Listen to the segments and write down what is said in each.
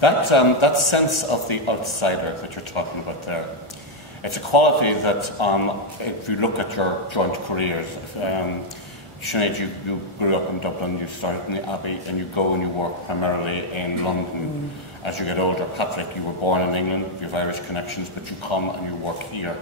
That sense of the outsider that you're talking about there, it's a quality that, if you look at your joint careers, Sinead, you grew up in Dublin, you started in the Abbey, and you go and you work primarily in London. As you get older, Patrick, you were born in England, you have Irish connections, but you come and you work here.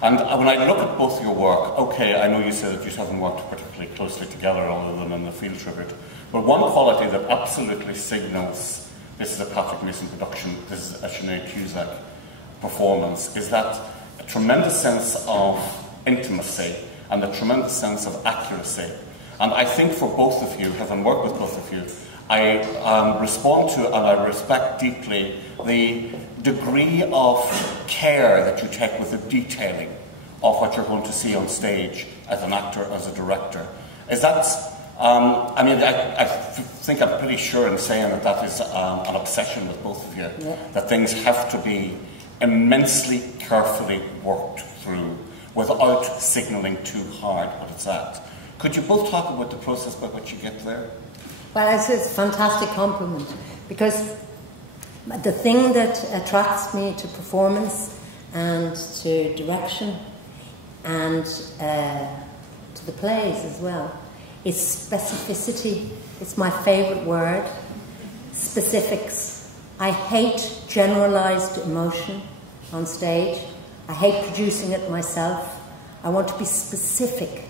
And when I look at both your work, okay, I know you said that you haven't worked particularly closely together other than in the field tribute, but one quality that absolutely signals this is a Patrick Mason production, this is a Sinéad Cusack performance, is that a tremendous sense of intimacy and a tremendous sense of accuracy. And I think for both of you, having worked with both of you, I respond to and I respect deeply the degree of care that you take with the detailing of what you're going to see on stage as an actor, as a director. Is that, I mean, I think I'm pretty sure in saying that that is an obsession with both of you, that things have to be immensely carefully worked through without signalling too hard what it's at. Could you both talk about the process by which you get there? Well, it's a fantastic compliment, because the thing that attracts me to performance and to direction and to the plays as well is specificity. It's my favourite word. Specifics. I hate generalised emotion on stage. I hate producing it myself. I want to be specific.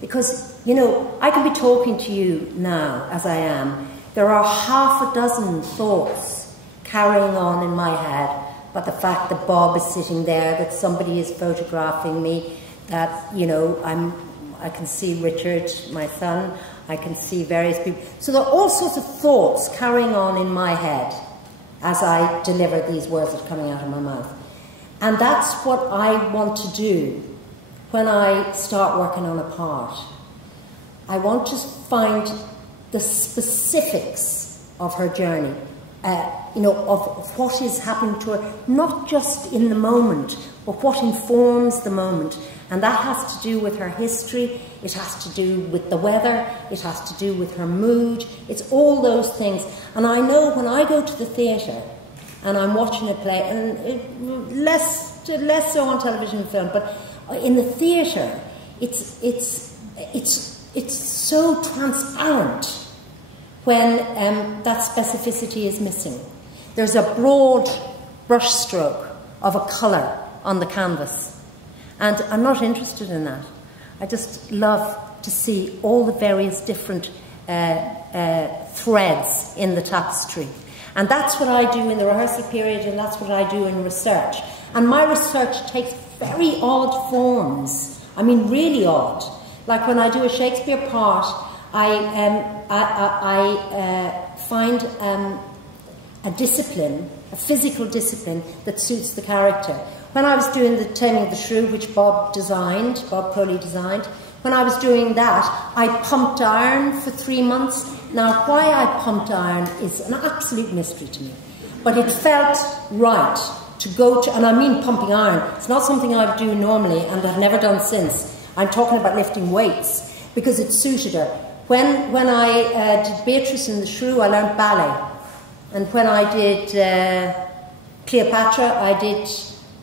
Because, you know, I can be talking to you now, as I am. There are half a dozen thoughts carrying on in my head about the fact that Bob is sitting there, that somebody is photographing me, that, you know, I can see Richard, my son, I can see various people. So there are all sorts of thoughts carrying on in my head as I deliver these words that are coming out of my mouth. And that's what I want to do when I start working on a part. I want to find the specifics of her journey, you know, of what is happening to her, not just in the moment, but what informs the moment. And that has to do with her history, it has to do with the weather, it has to do with her mood, it's all those things. And I know when I go to the theatre and I'm watching a play, and less so on television and film, but in the theatre, it's so transparent when that specificity is missing. There's a broad brushstroke of a colour on the canvas, and I'm not interested in that. I just love to see all the various different threads in the tapestry. And that's what I do in the rehearsal period, and that's what I do in research. And my research takes very odd forms. I mean, really odd. Like when I do a Shakespeare part, I find a discipline, a physical discipline that suits the character. When I was doing The Taming of the Shrew, which Bob Crowley designed, when I was doing that, I pumped iron for 3 months. Now, why I pumped iron is an absolute mystery to me. But it felt right to go to, and I mean pumping iron. It's not something I would do normally, and I've never done since. I'm talking about lifting weights, because it suited her. When I did Beatrice in the Shrew, I learned ballet. And when I did Cleopatra,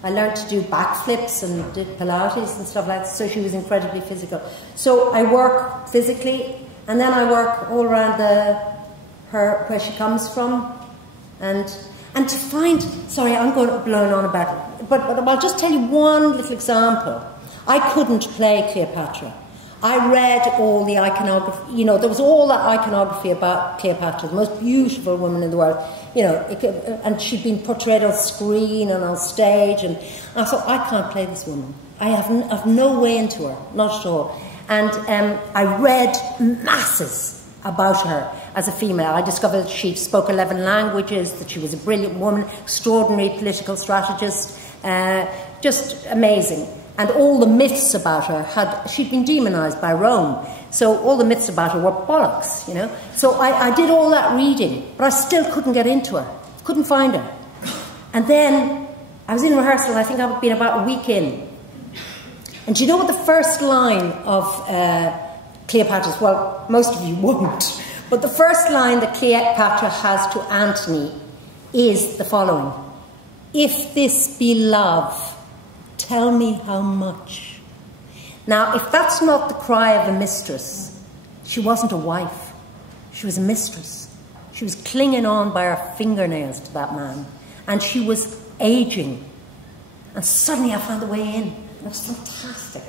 I learned to do backflips and did Pilates and stuff like that, so she was incredibly physical. So I work physically, and then I work all around where she comes from, and to find, sorry, I'm going to blow on about it, but I'll just tell you one little example. I couldn't play Cleopatra. I read all the iconography, you know, there was all that iconography about Cleopatra, the most beautiful woman in the world, you know, and she'd been portrayed on screen and on stage, and I thought, I can't play this woman. I have no way into her, not at all. And I read masses about her as a female. I discovered that she spoke 11 languages, that she was a brilliant woman, extraordinary political strategist, just amazing. And all the myths about her she'd been demonised by Rome. So all the myths about her were bollocks, you know. So I did all that reading, but I still couldn't get into her. Couldn't find her. And then I was in rehearsal, I think I'd been about a week in. And do you know what the first line of Cleopatra's, well, most of you won't, but the first line that Cleopatra has to Antony is the following. If this be love, tell me how much. Now, if that's not the cry of a mistress, she wasn't a wife. She was a mistress. She was clinging on by her fingernails to that man. And she was aging. And suddenly I found the way in. That's fantastic.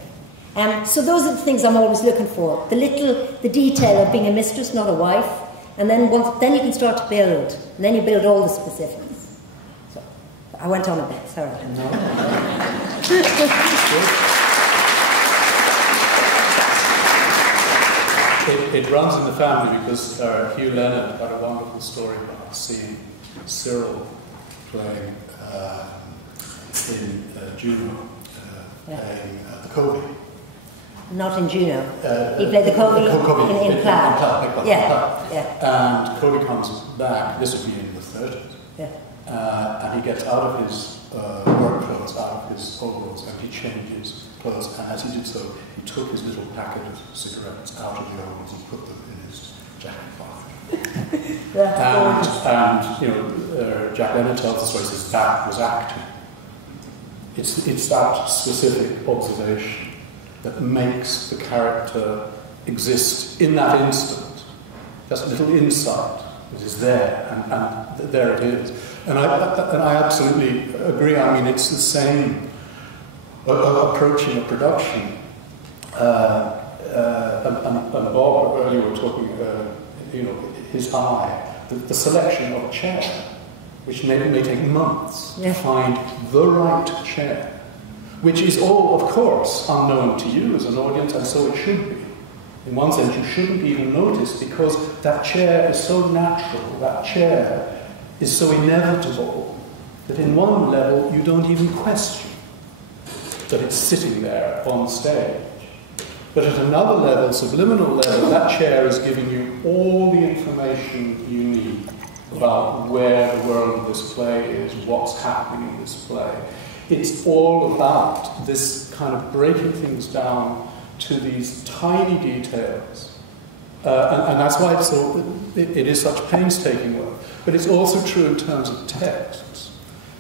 So those are the things I'm always looking for. The detail of being a mistress, not a wife. And then then you can start to build. And then you build all the specifics. So I went on a bit, sorry. No. It runs in the family because Hugh Leonard had a wonderful story about seeing Cyril playing in Juno, playing the Covey. Not in Juno. He played the Covey in Plaid. And Covey comes back, this would be in the 30s, and he gets out of his work clothes, out of his overalls, and he changes clothes. And as he did so, he took his little packet of cigarettes out of the overalls and put them in his jacket pocket. and Jack Leonard tells the story, he says that was acting. It's that specific observation that makes the character exist in that instant. That's a little insight that is there, and there it is. And I absolutely agree. I mean, it's the same approaching a production. And Bob earlier were talking, his eye, the selection of a chair, which may take months to find the right chair, which is all, of course, unknown to you as an audience, and so it should be. In one sense, you shouldn't even notice because that chair is so natural, that chair is so inevitable, that in one level you don't even question that it's sitting there on stage. But at another level, subliminal level, that chair is giving you all the information you need about where the world of this play is, what's happening in this play. It's all about this kind of breaking things down to these tiny details. And that's why it is such painstaking work. But it's also true in terms of texts.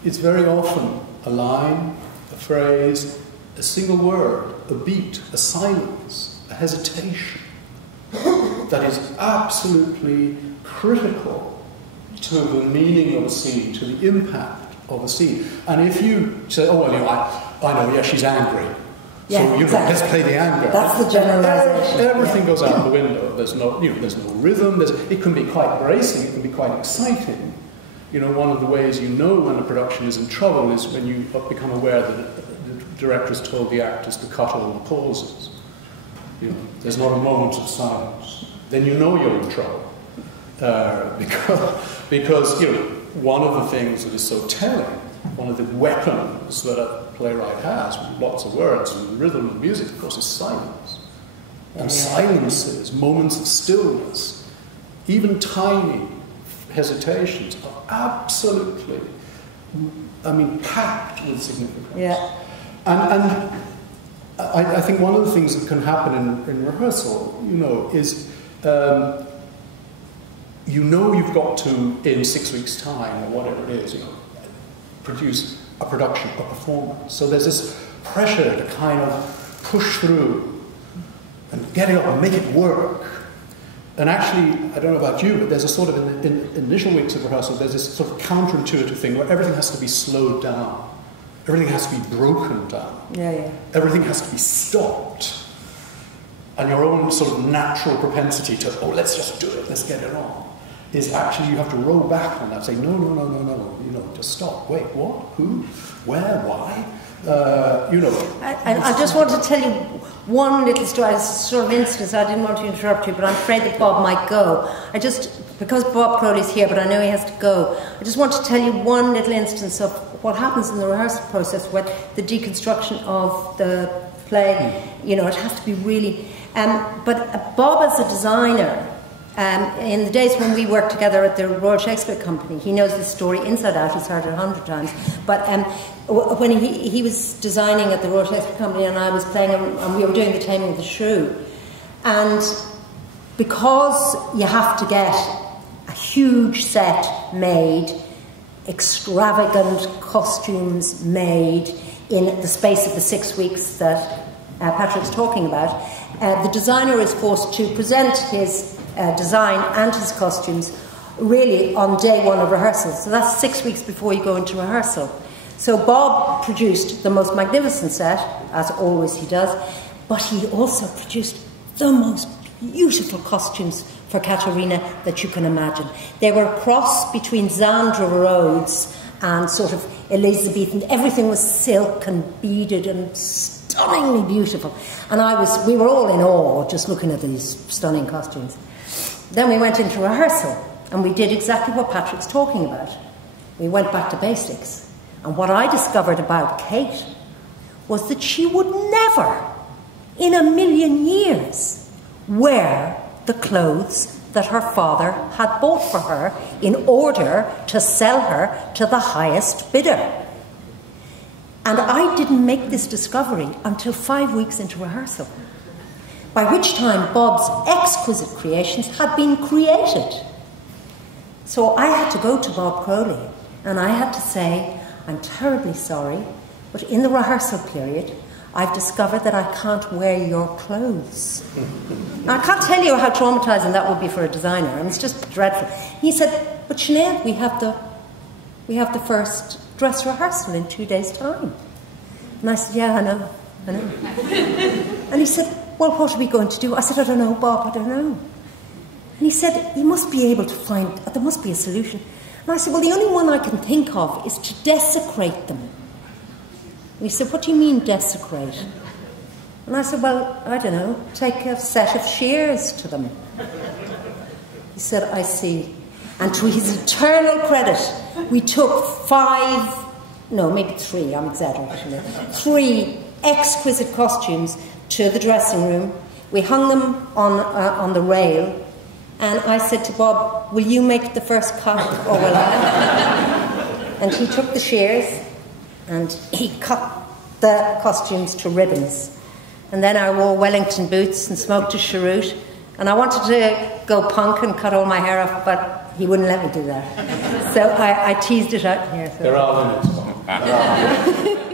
It's very often a line, a phrase, a single word, a beat, a silence, a hesitation that is absolutely critical to the meaning of a scene, to the impact of a scene. And if you say, oh, well, I know, yeah, she's angry. Yeah, so exactly. Let's play the anger. That's the generalization. Everything goes out the window. There's no rhythm. It can be quite bracing. It can be quite exciting. One of the ways you know when a production is in trouble is when you become aware that the director has told the actors to cut all the pauses. There's not a moment of silence. Then you know you're in trouble because one of the things that is so telling, one of the weapons that a playwright has, with lots of words and rhythm and music, of course, is silence. And silences, moments of stillness, even tiny hesitations are absolutely, packed with significance. Yeah. And I think one of the things that can happen in rehearsal, is you've got to, in 6 weeks' time, or whatever it is, produce a production, a performance. So there's this pressure to kind of push through and get it up and make it work. And actually, I don't know about you, but there's a sort of, in initial weeks of rehearsal, there's this sort of counterintuitive thing where everything has to be slowed down. Everything has to be broken down. Everything has to be stopped. And your own sort of natural propensity to, let's just do it, let's get it on, is actually you have to roll back on that, say, no, just stop, wait, what, who, where, why, I just want to tell you one little story, sort of instance. I didn't want to interrupt you, but I'm afraid that Bob might go. Because Bob Crowley's here, but I know he has to go, I just want to tell you one little instance of what happens in the rehearsal process with the deconstruction of the play. It has to be really... but Bob, as a designer, in the days when we worked together at the Royal Shakespeare Company, he knows this story inside out, he's heard it 100 times, but when he was designing at the Royal Shakespeare Company and I was playing, and we were doing The Taming of the Shrew, and because you have to get a huge set made, extravagant costumes made in the space of the 6 weeks that Patrick's talking about. The designer is forced to present his design and his costumes really on day one of rehearsal. So that's 6 weeks before you go into rehearsal. So Bob produced the most magnificent set, as always he does, but he also produced the most beautiful costumes for Katerina that you can imagine. They were a cross between Zandra Rhodes and sort of Elizabethan. Everything was silk and beaded and stunningly beautiful. And we were all in awe just looking at these stunning costumes. Then we went into rehearsal and we did exactly what Patrick's talking about. We went back to basics. And what I discovered about Kate was that she would never, in a million years, wear the clothes that her father had bought for her in order to sell her to the highest bidder. And I didn't make this discovery until 5 weeks into rehearsal, by which time Bob's exquisite creations had been created. So I had to go to Bob Crowley and I had to say, I'm terribly sorry, but in the rehearsal period, I've discovered that I can't wear your clothes. Now, I can't tell you how traumatizing that would be for a designer. I mean, it's just dreadful. He said, but Sinead, we have the first dress rehearsal in 2 days' time. And I said, yeah, I know. And he said, well, what are we going to do? I said, I don't know, Bob, I don't know. And he said, you must be able to find, there must be a solution. And I said, well, the only one I can think of is to desecrate them. And he said, what do you mean desecrate? And I said, well, I don't know, take a set of shears to them. He said, I see. And to his eternal credit, we took 3, I'm exaggerating, 3 exquisite costumes to the dressing room. We hung them on the rail, and I said to Bob, will you make the first cut, or will I? And he took the shears, and he cut the costumes to ribbons. And then I wore Wellington boots and smoked a cheroot, and I wanted to go punk and cut all my hair off, but he wouldn't let me do that. So I teased it out here. So. There are limits.